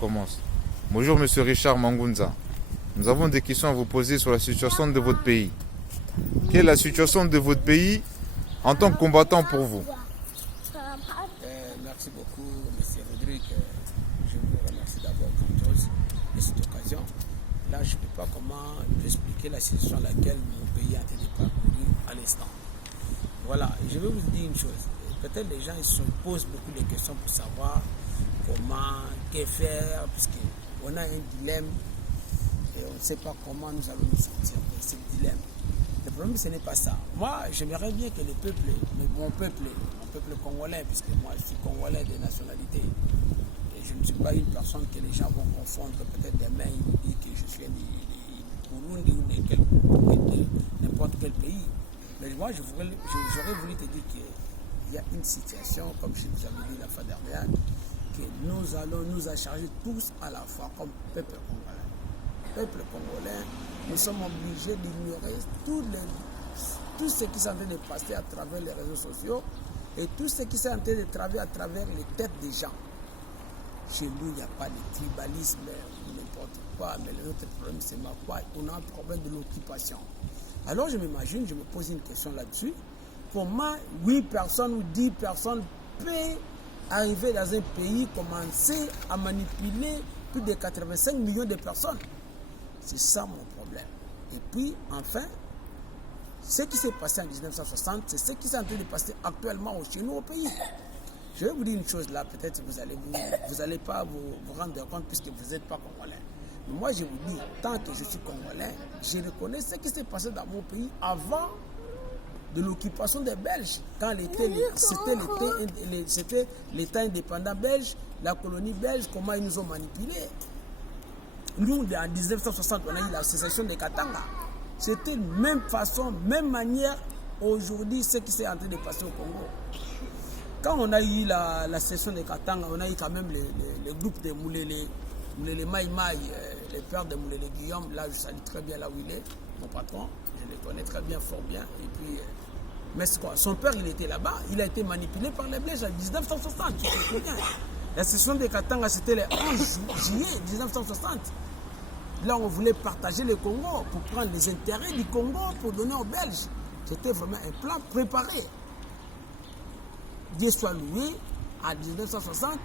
commence. Bonjour Monsieur Richard Mangunza. Nous avons des questions à vous poser sur la situation de votre pays. Quelle est la situation de votre pays en tant que combattant pour vous? Merci beaucoup, M. Rodrigue. Je vous remercie d'abord pour tous de cette occasion. Là, je ne sais pas comment expliquer la situation à laquelle mon pays a été parcouru à l'instant. Voilà, je vais vous dire une chose. Peut-être les gens ils se posent beaucoup de questions pour savoir comment, que faire, puisqu'on a un dilemme et on ne sait pas comment nous allons nous sortir de ce dilemme. Le problème, ce n'est pas ça. Moi, j'aimerais bien que le peuple, mon peuple congolais, puisque moi je suis congolais de nationalité, et je ne suis pas une personne que les gens vont confondre, peut-être demain ils vont dire que je suis du Burundi ou de n'importe quel pays. Mais moi, j'aurais voulu te dire qu'il y a une situation, comme je vous avais dit la fois dernière, que nous allons nous acharger tous à la fois comme peuple congolais. Peuple congolais, nous sommes obligés d'ignorer tout ce qui s'est en train de passer à travers les réseaux sociaux et tout ce qui s'est en train de travailler à travers les têtes des gens. Chez nous, il n'y a pas de tribalisme ou n'importe quoi, mais notre problème, c'est quoi? On a un problème de l'occupation. Alors je m'imagine, je me pose une question là-dessus. Comment 8 personnes ou 10 personnes peuvent arriver dans un pays, commencer à manipuler plus de 85 millions de personnes? C'est ça mon problème. Et puis, enfin, ce qui s'est passé en 1960, c'est ce qui s'est en train de passer actuellement chez nous au pays. Je vais vous dire une chose là, peut-être vous n'allez pas vous rendre compte puisque vous n'êtes pas congolais. Mais moi, je vous dis, tant que je suis congolais, je reconnais ce qui s'est passé dans mon pays avant de l'occupation des Belges. Quand c'était l'État indépendant belge, la colonie belge, comment ils nous ont manipulés. Nous, en 1960, on a eu la sécession de Katanga. C'était la même façon, même manière, aujourd'hui, ce qui s'est en train de passer au Congo. Quand on a eu la sécession de Katanga, on a eu quand même les groupes de Moulele Maï Maï, les pères de Moulele Guillaume. Là, je salue très bien là où il est, mon patron. Je le connais très bien, fort bien. Et puis, mais quoi, son père, il était là-bas. Il a été manipulé par les Belges en 1960. Tu sais très bien. La sécession de Katanga, c'était le 11 juillet 1960. Là, on voulait partager le Congo pour prendre les intérêts du Congo pour donner aux Belges. C'était vraiment un plan préparé. Dieu soit loué, en 1960,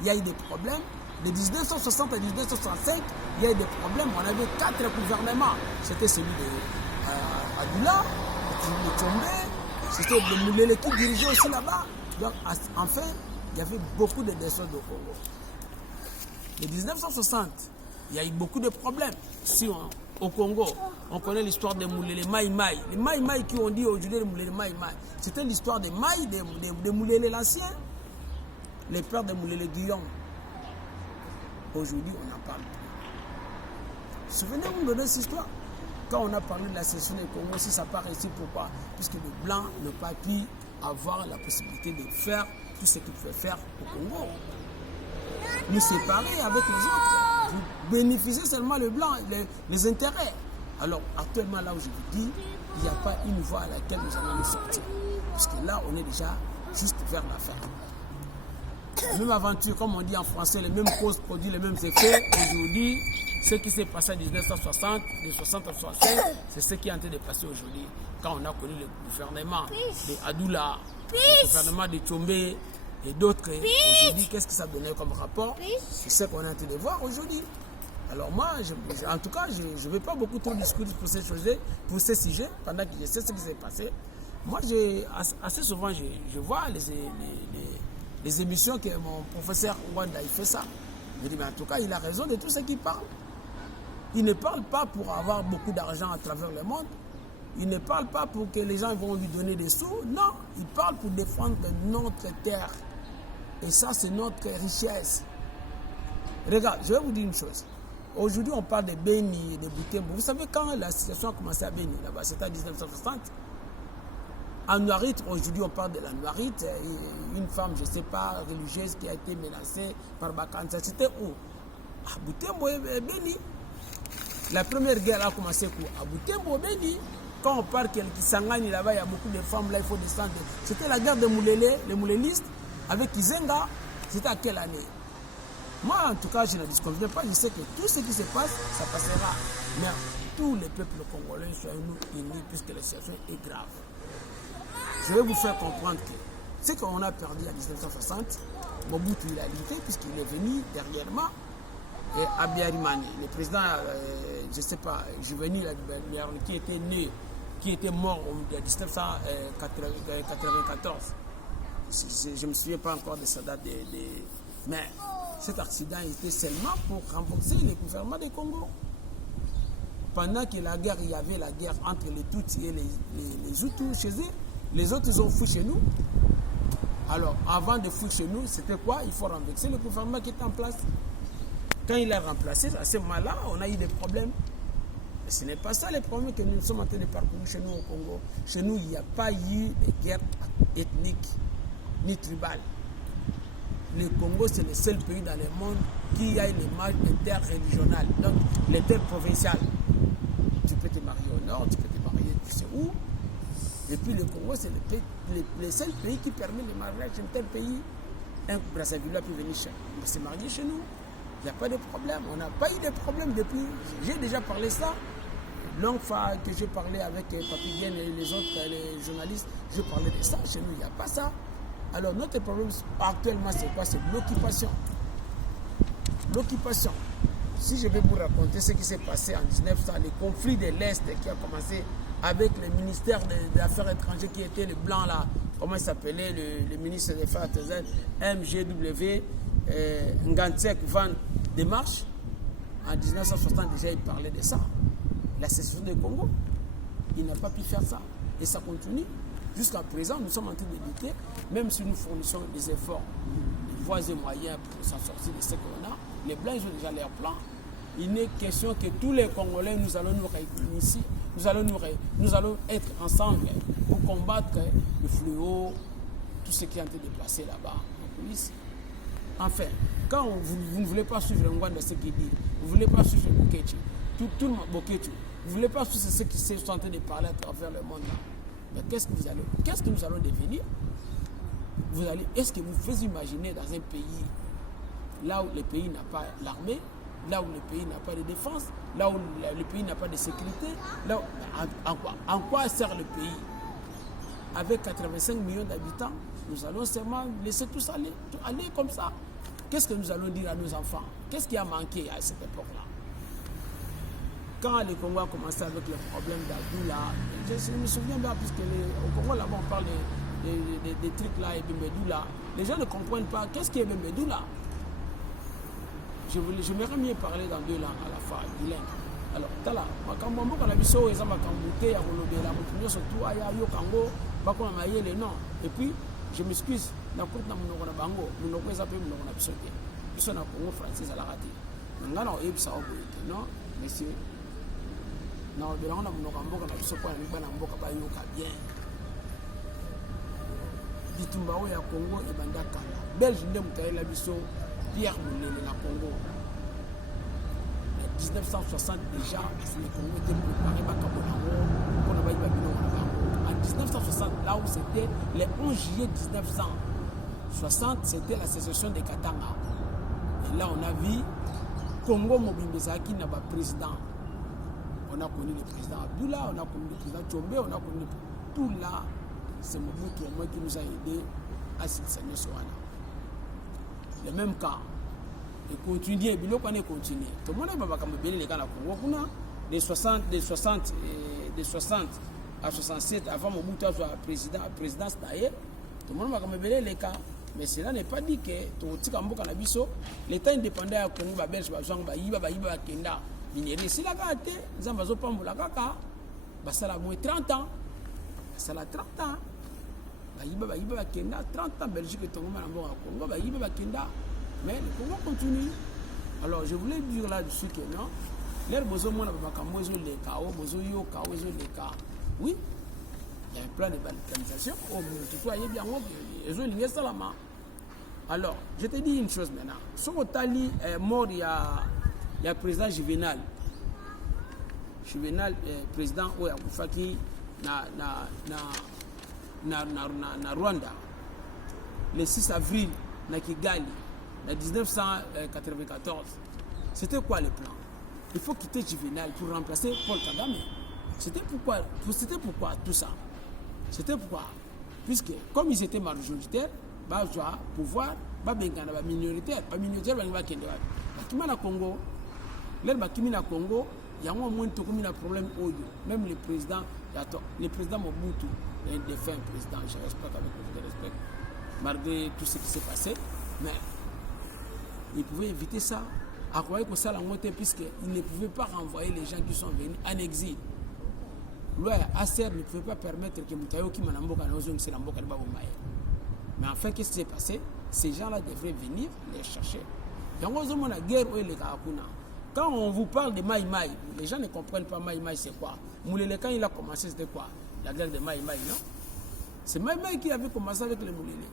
il y a eu des problèmes. De 1960 à 1965, il y a eu des problèmes. On avait 4 gouvernements. C'était celui de Adoula, de Tchombe, c'était de Moulele qui dirigeait aussi là-bas. Donc, enfin, il y avait beaucoup de désordres au Congo. De 1960, il y a eu beaucoup de problèmes. Si au Congo, on connaît l'histoire des Moulele Maï Maï. Les Maï Maï qui ont dit aujourd'hui les Moulele Maï Maï. C'était l'histoire des Maï, des Moulele l'ancien, les pères de Moulele Guillaume. Aujourd'hui, on n'en parle plus. Souvenez-vous de cette histoire. Quand on a parlé de la sécession du Congo, si ça part ici, pourquoi? Puisque les Blancs n'ont pas pu avoir la possibilité de faire tout ce qu'ils pouvaient faire au Congo. Nous séparer avec les autres. Vous bénéficiez seulement le blanc, les intérêts. Alors actuellement là où je vous dis, il n'y a pas une voie à laquelle nous allons nous sortir. Parce que là, on est déjà juste vers la fin. La même aventure, comme on dit en français, les mêmes causes produisent les mêmes effets. Aujourd'hui, ce qui s'est passé en 1960, de 60 à 65, c'est ce qui est en train de passer aujourd'hui. Quand on a connu le gouvernement de Adoula, le gouvernement de Tchombe, et d'autres, aujourd'hui, qu'est-ce que ça donnait comme rapport? C'est ce qu'on est en train de voir aujourd'hui. Alors moi, en tout cas, je ne vais pas beaucoup trop discuter pour ces sujets, pendant que je sais ce qui s'est passé. Moi, assez souvent, je vois les émissions que mon professeur Wanda il fait ça. Je dis, mais en tout cas, il a raison de tout ce qu'il parle. Il ne parle pas pour avoir beaucoup d'argent à travers le monde. Il ne parle pas pour que les gens vont lui donner des sous. Non, il parle pour défendre notre terre. Et ça, c'est notre richesse. Regarde, je vais vous dire une chose. Aujourd'hui, on parle de Beni et de Butembo. Vous savez, quand la situation a commencé à Beni, là-bas, c'était en 1960. En Nuarite, aujourd'hui, on parle de la Nuarite. Une femme, je ne sais pas, religieuse qui a été menacée par Bakanza. C'était où? À Butembo et Beni. La première guerre a commencé à Butembo et Beni. Quand on parle qu'il s'engage là-bas, il y a beaucoup de femmes, là, il faut descendre. C'était la guerre de Moulele, les Moulélistes, avec Izenga. C'était à quelle année? Moi, en tout cas, je ne disconviens pas. Je sais que tout ce qui se passe, ça passera. Mais tous les peuples congolais, soyons-nous unis, puisque la situation est grave. Je vais vous faire comprendre que ce qu'on a perdu en 1960, Mobutu il a lutté, puisqu'il est venu derrière moi, et Abiyarimane, le président, je ne sais pas, juvénile, qui était né, qui était mort en 1994. Je ne me souviens pas encore de sa date, mais cet accident était seulement pour renforcer le gouvernement du Congo. Pendant que la guerre, il y avait la guerre entre les Tutsis et les Hutus chez eux, les autres ils ont fui chez nous. Alors, avant de foutre chez nous, c'était quoi? Il faut renverser le gouvernement qui est en place. Quand il est remplacé, à ce moment-là, on a eu des problèmes. Mais ce n'est pas ça les problèmes que nous sommes en train de parcourir chez nous au Congo. Chez nous, il n'y a pas eu de guerre ethnique ni tribale. Le Congo, c'est le seul pays dans le monde qui a une image interrégionale, donc l'interprovincial. Tu peux te marier au nord, tu peux te marier tu sais où. Et puis le Congo, c'est le seul pays qui permet le mariage d'un tel pays. Un Brazzaville peut venir se marier chez nous. Il n'y a pas de problème. On n'a pas eu de problème depuis. J'ai déjà parlé ça. Longue fois que j'ai parlé avec Papi Bien et les autres les journalistes, je parlais de ça. Chez nous, il n'y a pas ça. Alors notre problème actuellement, c'est quoi? C'est l'occupation. L'occupation. Si je vais vous raconter ce qui s'est passé en 1900, le conflit de l'Est qui a commencé avec le ministère des Affaires étrangères qui était le blanc là, comment il s'appelait, le ministre des Affaires étrangères, MGW, Ngantsek Van Démarche. En 1960 déjà il parlait de ça. La sécession du Congo, il n'a pas pu faire ça. Et ça continue. Jusqu'à présent, nous sommes en train de lutter, même si nous fournissons des efforts, des voies et moyens pour s'en sortir de ce qu'on a. Les Blancs, ils ont déjà leur plan. Il n'est question que tous les Congolais, nous allons nous réunir ici. Nous allons être ensemble pour combattre le fléau, tout ce qui est en train de passer là-bas en police. Enfin, quand vous ne voulez pas suivre Ngwanda ce qu'il dit, vous ne voulez pas suivre Boketu, tout le monde Boketu, vous ne voulez pas suivre ce qui sont en train de parler à travers le monde là. Mais qu'est-ce que nous allons devenir? Est-ce que vous pouvez imaginer dans un pays là où le pays n'a pas l'armée, là où le pays n'a pas de défense, là où le pays n'a pas de sécurité, là où, en quoi sert le pays? Avec 85 millions d'habitants, nous allons seulement laisser tout aller comme ça. Qu'est-ce que nous allons dire à nos enfants? Qu'est-ce qui a manqué à cette époque-là? Quand le Congo a commencé avec le problème d'Adoula, je me souviens bien, puisque au Congo là-bas on parle des trucs là et Bembedoula, les gens ne comprennent pas qu'est-ce qui est Bembedoula. Je m'aimerais mieux parler dans 2 langues à la fois, bilingue. Alors, tala, makambo mboka na biso eza makambo te ya kolobela mutu nyonso tu aya yo kango bakona mayele non. Et puis je m'excuse na kota na monoko na bango, monoko eza pe monoko na biso te. Biso na Congo français ala raté. Ngana o ebisa o boyete, non, monsieur. Na obela na monoko mboka na biso kwa na bana mboka ba yoka bien. Bitumba o ya Congo e banda kala. Belge ndem taela biso Pierre Moulele na Congo. En 1960 déjà, le Congo était préparé par Kabonango. En 1960, là où c'était le 11 juillet 1960, c'était la sécession de Katanga. Et là, on a vu Congo Mobimbezaki n'a pas président. On a connu le président Abdullah, on a connu le président Tchombe, on a connu tout là. C'est Mobutu qui nous a aidés à s'installer sur Wana. Le même cas. Et continuer, et puis continuer. Tout le monde a pas les gars là de 60 à 67 avant Mobutu soit président Staye, tout le monde va comme les cas. Mais cela n'est pas dit que tout tika mboka na biso l'état indépendant ya Congo ba belge ba zang ba yiba kenda. Minere si la gate, nzamba zo pambola kaka. Ba sala moins 30 ans. Ba sala 30 ans. Ba yiba kenda 30 ans Belgique et Congo na mboka Congo ba yiba kenda. Mais le Congo continue. Alors je voulais dire là-dessus que non, l'air besoin de les chaos, oui, il y a un plan de balkanisation. Alors, je te dis une chose maintenant. Si on tali mort, il y a le président Juvenal, président Oyakoufaki na Rwanda, le 6 avril, na Kigali. en 1994, c'était quoi le plan? Il faut quitter Juvenal pour remplacer Paul Kagame. C'était pourquoi tout ça? C'était pourquoi? Puisque comme ils étaient majoritaires, bah pouvoir, bah minoritaire, pas minoritaire, bah kende. Bakima na Congo, l'air bakimi na Congo, il y a au moins un problème au même le président Mobutu, un défunt président, je respecte avec beaucoup de respect, malgré tout ce qui s'est passé, mais il pouvait éviter ça. À croire que ça l'a monté puisqu'il ne pouvait pas renvoyer les gens qui sont venus en exil. Acer ne pouvait pas permettre que Moutayo qui manamboka n'ose se l'amboka de Babomaye. Mais enfin, qu'est-ce qui s'est passé? Ces gens-là devraient venir les chercher. Dans la guerre où il est quand on vous parle de Maï Maï, les gens ne comprennent pas Maï Maï c'est quoi. Moulele quand il a commencé c'était quoi? La guerre de Maï Maï, non? C'est Maï Maï qui avait commencé avec les Moulele.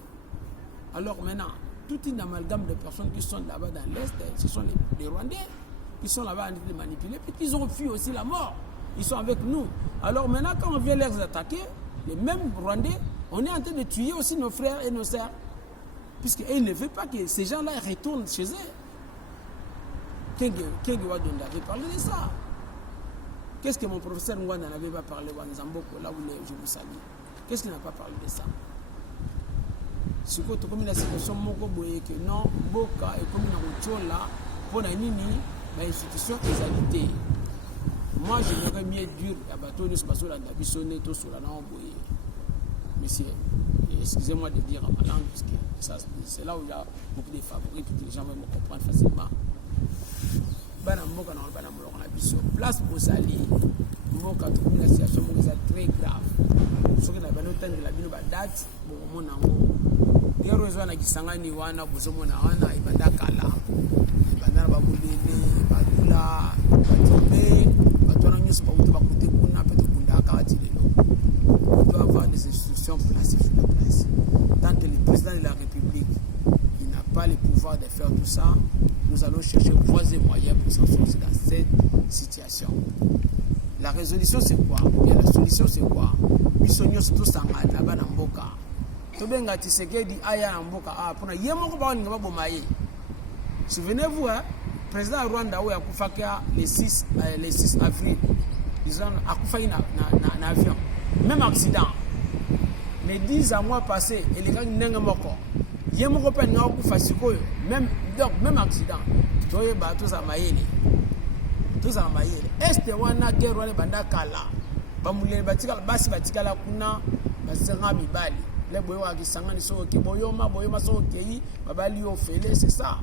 Alors maintenant, tout une amalgame de personnes qui sont là-bas dans l'Est, ce sont les Rwandais qui sont là-bas en train de manipuler, puis ils ont fui aussi la mort. Ils sont avec nous. Alors maintenant, quand on vient les attaquer, les mêmes Rwandais, on est en train de tuer aussi nos frères et nos sœurs. Puisqu'ils ne veulent pas que ces gens-là retournent chez eux. Kengi Wadonda avait parlé de ça. Qu'est-ce que mon professeur Ngwanda n'avait pas parlé, Wanzamboko, là où je vous salue? Qu'est-ce qu'il n'a pas parlé de ça? Ce que tu as la situation que non, Boka et comme une là, pour la nini, l'institution est égalité. Moi, je n'aurais mieux dur à bateau de ce bateau là, d'abissonner tout sur la langue. Monsieur, excusez-moi de dire en ma langue, parce que c'est là où il y a beaucoup de favoris, puis les gens vont me comprendre facilement. Place Bozali, Moka trouve la situation très grave. Ce qui n'a pas le temps de la vie, date, bon, mon amour. Il y a besoin de Kisangani, Wana, Bozomona, Wana, Ibadakala, Ibana Baboulele, Badula, Batime, Batona News, Bakoute, Kuna, Petokundaka, Tilelo. On doit avoir des institutions placées sur la place. Tant que le président de la République il n'a pas le pouvoir de faire tout ça, nous allons chercher voies et moyens pour s'en sortir dans cette situation. La résolution c'est quoi? Bien, la solution c'est quoi? Bisogno surtout sangana là-bas dans Mboka. Tobenga Tshisekedi aya na Mboka pour na yemoko ba ngaba bomaye. Souvenez-vous hein, président Rwanda où akufaka le 6 avril. Ils ont akufaki na avion. Même accident. Mais 10 mois passés, et les gens n'ont pas yemoko pe na akufa sikoyo même donc même accident. Toye ba tous amayele. Tous amayele. Est wana guerre wana banda kala. Bamulele batika basi batika la kuna basenga mibali. Les boyo wa kisangani so ke boyoma so kei babali ofele c'est ça.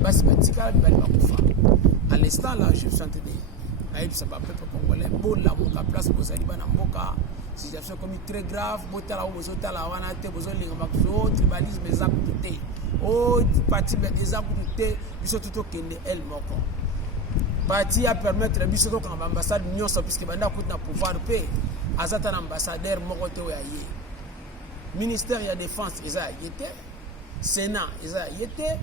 Basi batika bali bakufa. À l'instant là je suis en train de aïe ça va peuple congolais bo la moka place bozali bana mboka. Situation comme très grave, botala bozotala wana te bozolinga makuzo tribalisme ezakute. Oh parti ezakute biso tuto kende el moko. Parti à permettre biso to kamba ambassade nyonso puisque banda kuti na pouvoir pe azata na ambassadeur moko te oyaye. Ministère ya défense eza yete, Sénat eza yete,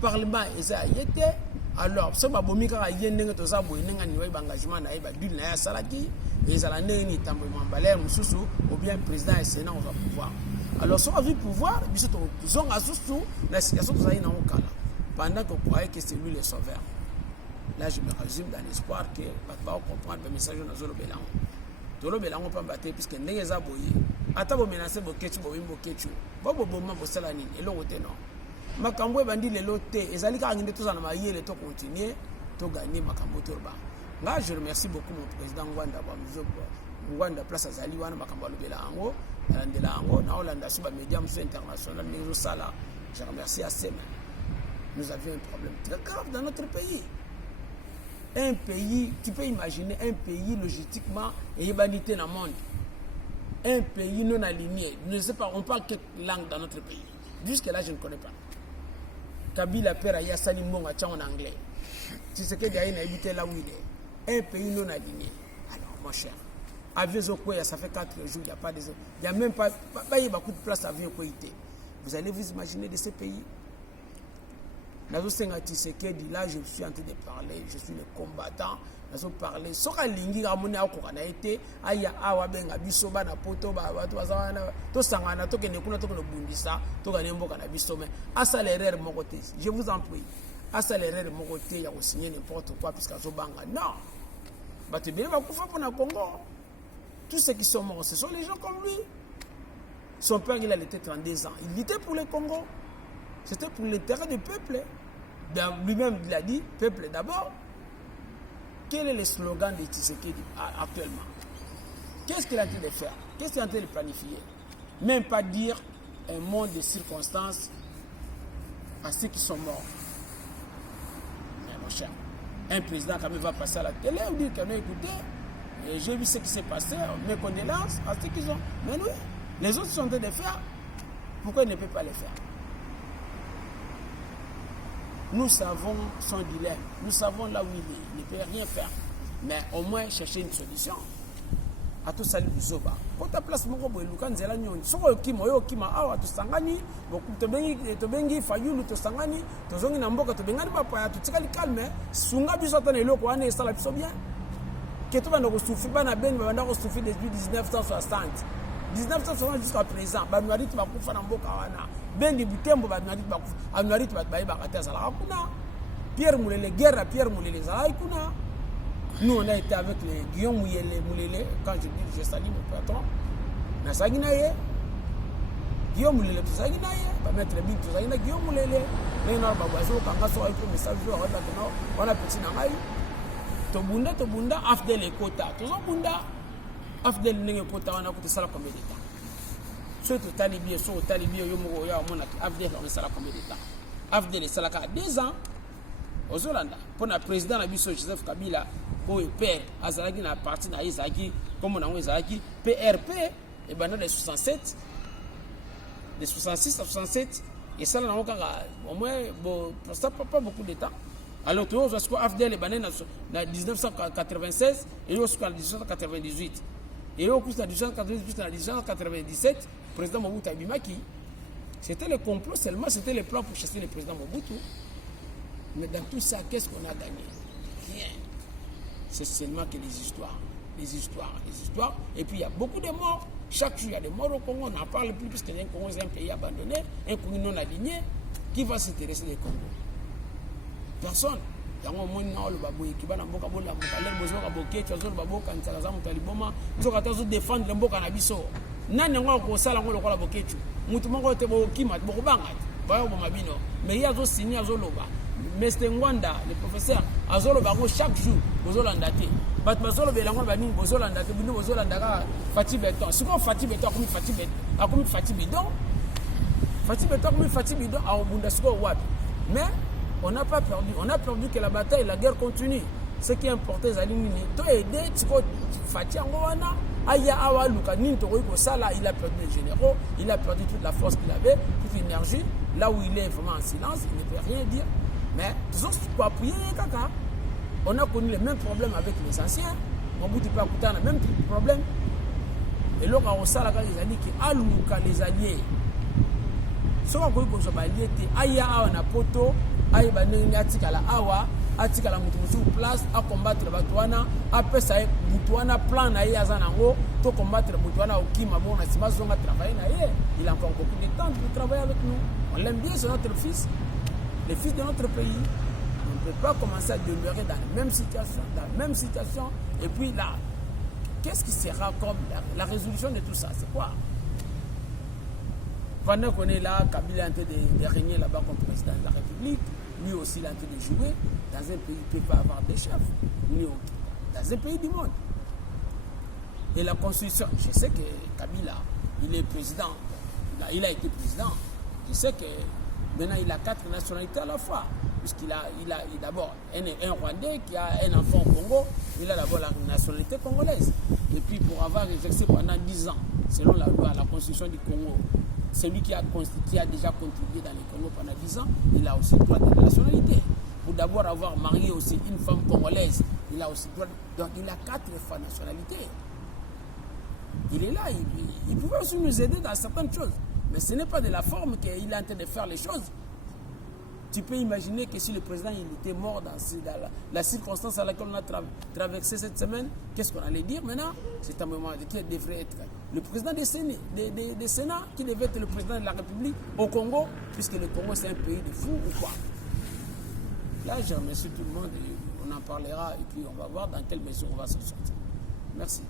parlement eza yete. Alors so babomi kaka yendenge to za boye nenga ni wa engagement na ba dul na ya salaki. Et à l'année, il y a ou bien le président et le Sénat, on va pouvoir. Alors, si on a vu pouvoir, ils ont la situation que vous avez dans le cas. Pendant qu'on croyait que c'est lui le sauveur. Là, je me résume dans l'espoir que va comprendre le message de Zolo Bélango. Zolo Bélango peut battre, puisque n'est pas aboyé. Attends, vous menacez vos ketchup, vous menacez vos ketchup. Vous menacez vos salanines, et l'autre non. Makambo bandi le lote, et zali ka ngende tous en amaye, le to continuer, to gagner Makambo Turba. Là, je remercie beaucoup mon président Ngwanda place à Zali wana makambo lobela ango, landela ango, na Hollande suba média international mais sala. Je remercie assez. Nous avions un problème très grave dans notre pays. Un pays, tu peux imaginer un pays logistiquement et humanité dans le monde. Un pays non aligné. Je ne sais pas, on parle quelle langue dans notre pays. Jusque là, je ne connais pas. Kabila Pera Yassani Monga en anglais. Tu sais que Gaïna a habité là où il est. Un pays non aligné. Alors, mon cher, avion Zokoya, ça fait 4 jours, il n'y a pas de... Il n'y a même pas beaucoup de place à avion Koïté. Vous allez vous imaginer de ces pays. nazosenga Tshisekedi, là je suis en train de parler, je suis le combattant, nazo parler soka lingi ramoni akoka na été aya awa benga biso bana poto ba bato bazana to sangana to kene kuna to kono bundisa to kane mboka na biso mais asa l'erreur mon côté, je vous en prie, asa l'erreur mon côté ya ko signer n'importe quoi puisque azo banga non bato bien va kufa pour na Congo, tous ceux qui sont morts ce sont les gens comme lui. Son père il a été 32 ans, il luttait pour le Congo, c'était pour l'intérêt du peuple. Lui-même, il a dit, peuple d'abord. Quel est le slogan de Tshisekedi actuellement? Qu'est-ce qu'il est en train de faire? Qu'est-ce qu'il est en train de planifier? Même pas dire un monde de circonstances à ceux qui sont morts. Mais mon cher, un président quand même va passer à la télé ou dire qu'il a écouté, j'ai vu ce qui s'est passé, mes condoléances à ceux qui sont... Mais oui, les autres sont en train de faire. Pourquoi ils ne peuvent pas le faire? Nous savons son dilemme, nous savons là où il est, il ne peut rien faire. Mais au moins chercher une solution. À tout ça, Bizoba. Quand ta place, mon gars, Lukan Zelanyon, Soko Kimo, Kima, Awa, to Sangani, to Bengi, Fayulu, to Sangani, to Zongi Namboka, to Bengani Papa, to Tikali Calme, Sunga Bisatan et Lokoane et Salapso bien. Que tu vas nous souffrir, Ben Ben, va nous souffrir depuis 1960. 1960 jusqu'à présent, Banuarit Bakufa Namboka Wana. Bengi Butembo Banuarit Bakufa, Anuarit Bakata Salakuna. Pierre Moulele, guerre à Pierre Moulele Salakuna. Nous, on a été avec les Guillaume Moulele, quand je dis je salue mon patron, Nasaginaye, Guillaume Moulele, tout Saginaye, va mettre le big, tout Saginaye, Guillaume Moulele, les Nord Babazo, quand on a un message, on a petit Nangaï, Tobunda, Afdel et Kota, tout ça, Bunda, Afdel Nenge Kota, on a coûté ça combien d'état. Surtout Talibé, sur Talibé, Yomo, Afdel, on est ça combien d'état. Afdel et Salaka, 2 ans, aux Hollanda, pour le président Nabiso Joseph Kabila, pour le père, Azalaki n'a parti na Izaki, comme on a Izaki, PRP, et ben de 67, de 66 à 67, et ça, on a au moins, ça pas beaucoup de temps. Alors, tu vois, parce qu'Afdel est bané en 1996, et jusqu'en 1998. Et au cours de 1998 jusqu'en 1997, le président Mobutu Abimaki, c'était le complot seulement, c'était le plan pour chasser le président Mobutu. Mais dans tout ça, qu'est-ce qu'on a gagné? Rien. C'est seulement que les histoires. Et puis il y a beaucoup de morts. Chaque jour, il y a des morts au Congo. On n'en parle plus puisque le Congo est un pays abandonné, un pays non aligné. Qui va s'intéresser au Congo? Personne. Il y a un monde qui va dans le Congo. Il défendre le Mboka Nabiso. Nani ngoko sala ngolo kola bokechu. Mutu mongo te bokima bokubanga. Bayo bomabino. Mais il y a zo signé azoloba. Mr. Ngwanda, le professeur, azoloba chaque jour, bozolanda te. Bat bazolo belango bani bozolanda te, bino bozolanda ka Fati Beton. Si on Fati Beton comme Fati Beton, comme Fati Bidon. Fati Beton comme Fati Bidon a Bundesco wapi. Mais on n'a pas perdu. On a perdu que la bataille, la guerre continue. Ce qui est important, c'est de aider Fati Angoana. Aya Awa Luka Nintoriko Sala, il a perdu les généraux, il a perdu toute la force qu'il avait, toute l'énergie. Là où il est vraiment en silence, il ne peut rien dire. Mais disons pour appuyer Kaka, on a connu les mêmes problèmes avec les anciens. Mobutu Pakuta a le même problème. Et là, on sait là les alliés qui Aluka les alliés. Ce qu'on peut dire, c'est Aya Awa na poto, Aya Baneni Atikala Awa. Atikala mutu place à combattre Batouana, après ça Batouana plan na yazanango to combattre Batouana au Kima bon na sima zonga travailler na ye, il a encore beaucoup de temps de travailler avec nous. On l'aime bien, c'est notre fils, le fils de notre pays. On ne peut pas commencer à demeurer dans la même situation, et puis là, qu'est-ce qui sera comme la résolution de tout ça? C'est quoi? Pendant qu'on est là, Kabila est en train de régner là-bas comme président de la République, lui aussi il est en train de jouer. Dans un pays, il ne peut pas avoir des chefs. Dans un pays du monde. Et la constitution, je sais que Kabila, il est président. Il a été président. Je sais que maintenant, il a 4 nationalités à la fois. Puisqu'il a d'abord un Rwandais qui a un enfant au Congo. Il a d'abord la nationalité congolaise. Et puis, pour avoir exercé pendant 10 ans, selon la loi, la constitution du Congo, celui qui a déjà contribué dans le Congo pendant 10 ans, il a aussi droit de la nationalité. Pour d'abord avoir marié aussi une femme congolaise, il a aussi droit. Donc il a 4 fois nationalité. Il est là, il pouvait aussi nous aider dans certaines choses. Mais ce n'est pas de la forme qu'il est en train de faire les choses. Tu peux imaginer que si le président il était mort dans la circonstance à laquelle on a traversé cette semaine, qu'est-ce qu'on allait dire maintenant? C'est un moment qui devrait être le président des Sénats, qui devait être le président de la République au Congo, puisque le Congo c'est un pays de fous ou quoi? Là, je remercie tout le monde et on en parlera et puis on va voir dans quelle mesure on va s'en sortir. Merci.